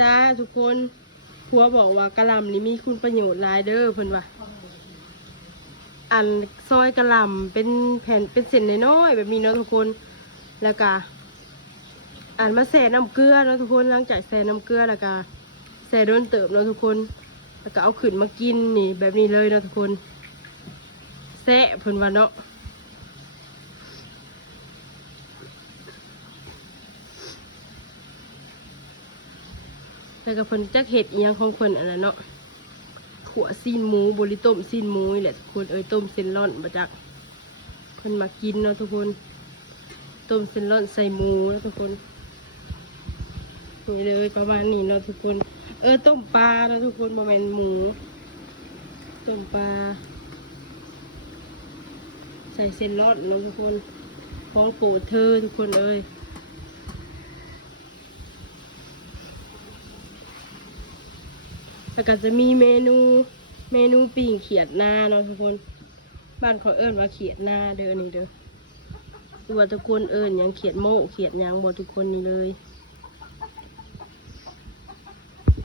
จ้าทุกคนผัวบอกว่ากะหล่ำนี่มีคุณประโยชน์หลายเด้อเพิ่นว่าอันซอยกะหล่ำเป็นแผ่นเป็นเส้นน้อยๆแบบนี้เนาะทุกคนแล้วก็อันมาแช่น้ำเกลือเนาะทุกคนหลังจากแช่น้ำเกลือแล้วก็แช่โดนเติบเนาะทุกคนแล้วก็เอาขึ้นมากินนี่แบบนี้เลยเนาะทุกคนแซ่เพิ่นว่าเนาะแล้วก็เพิ่นจักเห็ดอีหยังของเพิ่นอันนั้นเนาะขั่วซีนหมูบริต้มซีนหมูนี่แหละทุกคนต้มเส้นร่อนมาจากเพิ่นมากินเนาะทุกคนต้มเส้นร่อนใส่หมูแล้วทุกคนนี่เลยประมาณนี้เนาะทุกคนต้มปลาเนาะทุกคนบ่แม่นหมูต้มปลาใส่เส้นร่อนเนาะทุกคนของโปรดเธอทุกคนแล้วก็จะมีเมนูปิ่งเขียดนาเนาะทุกคนบ้านเขาเอิ้นว่าเขียดนาเด้อนี่เด้อตัวตะโกนเอิ้นยังเขียดโมเขียดยังบ่ทุกคนนี่เลย